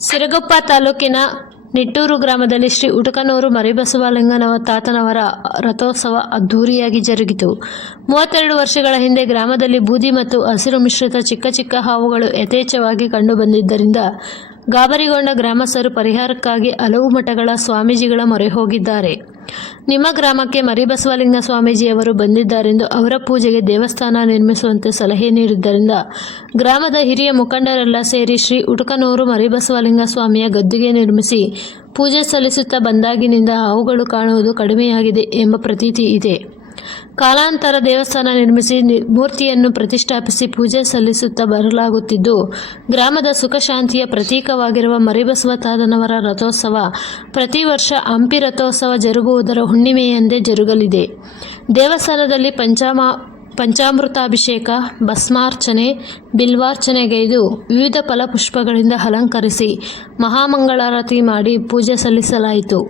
ಸಿರಗುಪ್ಪ ತಾಲೂಕಿನ ನಿಟ್ಟೂರು ಗ್ರಾಮದಲ್ಲಿ ಶ್ರೀ ಉಟಕನೂರು ಮರಿಬಸವಲಿಂಗನವ ತಾತನವರ ರಥೋತ್ಸವ ಅದ್ಧೂರಿಯಾಗಿ ಜರುಗಿತು. ಮೂವತ್ತೆರಡು ವರ್ಷಗಳ ಹಿಂದೆ ಗ್ರಾಮದಲ್ಲಿ ಬೂದಿ ಮತ್ತು ಹಸಿರು ಮಿಶ್ರಿತ ಚಿಕ್ಕ ಚಿಕ್ಕ ಹಾವುಗಳು ಯಥೇಚ್ಛವಾಗಿ ಕಂಡುಬಂದಿದ್ದರಿಂದ ಗಾಬರಿಗೊಂಡ ಗ್ರಾಮಸ್ಥರು ಪರಿಹಾರಕ್ಕಾಗಿ ಹಲವು ಮಠಗಳ ಸ್ವಾಮೀಜಿಗಳ ಮೊರೆ ಹೋಗಿದ್ದಾರೆ. ನಿಮ್ಮ ಗ್ರಾಮಕ್ಕೆ ಮರಿಬಸವಲಿಂಗ ಸ್ವಾಮೀಜಿಯವರು ಬಂದಿದ್ದಾರೆಂದು ಅವರ ಪೂಜೆಗೆ ದೇವಸ್ಥಾನ ನಿರ್ಮಿಸುವಂತೆ ಸಲಹೆ ನೀಡಿದ್ದರಿಂದ ಗ್ರಾಮದ ಹಿರಿಯ ಮುಖಂಡರೆಲ್ಲ ಸೇರಿ ಶ್ರೀ ಉಟುಕನೂರು ಮರಿಬಸವಲಿಂಗ ಸ್ವಾಮಿಯ ಗದ್ದುಗೆ ನಿರ್ಮಿಸಿ ಪೂಜೆ ಸಲ್ಲಿಸುತ್ತಾ ಬಂದಾಗಿನಿಂದ ಹಾವುಗಳು ಕಾಣುವುದು ಕಡಿಮೆಯಾಗಿದೆ ಎಂಬ ಪ್ರತೀತಿ ಇದೆ. ಕಾಲಾಂತರ ದೇವಸ್ಥಾನ ನಿರ್ಮಿಸಿ ಮೂರ್ತಿಯನ್ನು ಪ್ರತಿಷ್ಠಾಪಿಸಿ ಪೂಜೆ ಸಲ್ಲಿಸುತ್ತಾ ಬರಲಾಗುತ್ತಿದ್ದು, ಗ್ರಾಮದ ಸುಖ ಶಾಂತಿಯ ಪ್ರತೀಕವಾಗಿರುವ ಮರಿಬಸವ ತಾದನವರ ರಥೋತ್ಸವ ಪ್ರತಿ ವರ್ಷ ಹಂಪಿ ರಥೋತ್ಸವ ಜರುಗುವುದರ ಹುಣ್ಣಿಮೆಯಂದೇ ಜರುಗಲಿದೆ. ದೇವಸ್ಥಾನದಲ್ಲಿ ಪಂಚಾಮ ಪಂಚಾಮೃತಾಭಿಷೇಕ, ಭಸ್ಮಾರ್ಚನೆ, ಬಿಲ್ವಾರ್ಚನೆಗೈದು ವಿವಿಧ ಫಲಪುಷ್ಪಗಳಿಂದ ಅಲಂಕರಿಸಿ ಮಹಾಮಂಗಳಾರತಿ ಮಾಡಿ ಪೂಜೆ ಸಲ್ಲಿಸಲಾಯಿತು.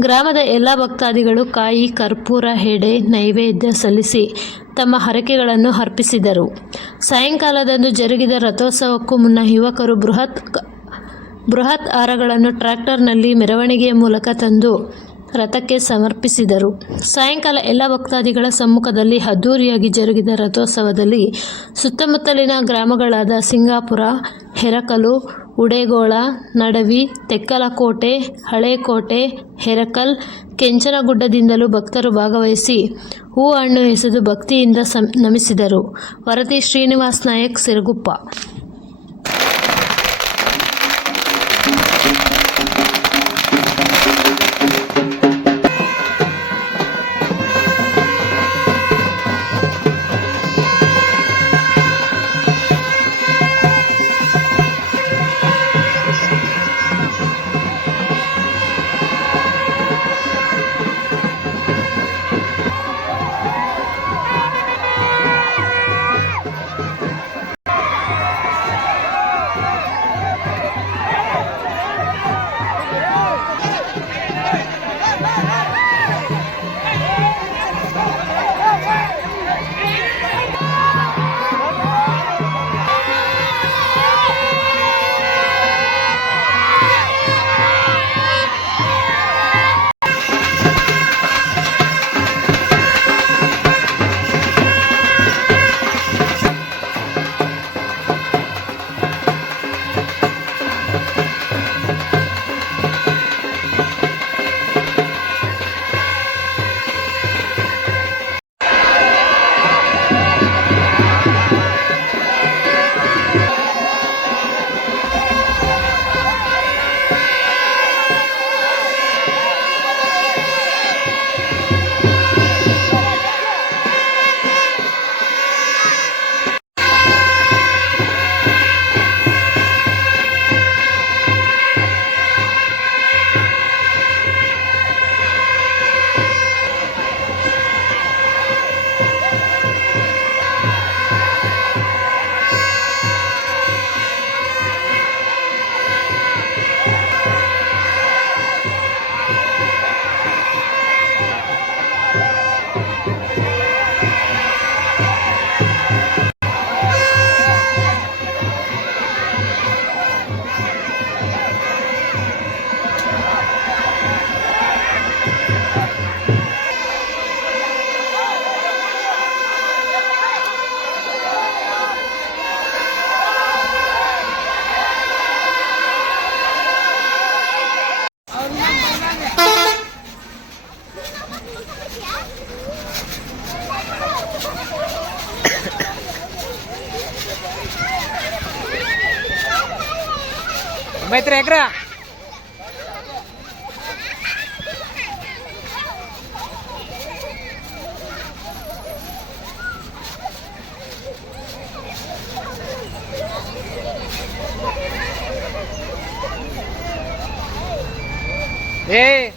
ಗ್ರಾಮದ ಎಲ್ಲ ಭಕ್ತಾದಿಗಳು ಕಾಯಿ, ಕರ್ಪೂರ, ಹೆಡೆ, ನೈವೇದ್ಯ ಸಲ್ಲಿಸಿ ತಮ್ಮ ಹರಕೆಗಳನ್ನು ಅರ್ಪಿಸಿದರು. ಸಾಯಂಕಾಲದಂದು ಜರುಗಿದ ರಥೋತ್ಸವಕ್ಕೂ ಮುನ್ನ ಯುವಕರು ಬೃಹತ್ ಬೃಹತ್ ಹಾರಗಳನ್ನು ಟ್ರ್ಯಾಕ್ಟರ್ನಲ್ಲಿ ಮೆರವಣಿಗೆಯ ಮೂಲಕ ತಂದು ರಥಕ್ಕೆ ಸಮರ್ಪಿಸಿದರು. ಸಾಯಂಕಾಲ ಎಲ್ಲ ಭಕ್ತಾದಿಗಳ ಸಮ್ಮುಖದಲ್ಲಿ ಅದ್ದೂರಿಯಾಗಿ ಜರುಗಿದ ರಥೋತ್ಸವದಲ್ಲಿ ಸುತ್ತಮುತ್ತಲಿನ ಗ್ರಾಮಗಳಾದ ಸಿಂಗಾಪುರ, ಹೆರಕಲು ಉಡೇಗೋಳ, ನಡವಿ, ತೆಕ್ಕಲಕೋಟೆ, ಹಳೇಕೋಟೆ, ಹೆರಕಲ್, ಕೆಂಚನಗುಡ್ಡದಿಂದಲೂ ಭಕ್ತರು ಭಾಗವಹಿಸಿ ಹೂ ಹಣ್ಣು ಎಸೆದು ಭಕ್ತಿಯಿಂದ ಸಂ, ನಮಿಸಿದರು. ವರದಿ Srinivas Nayak, Siruguppa. Metri ekra. Eh.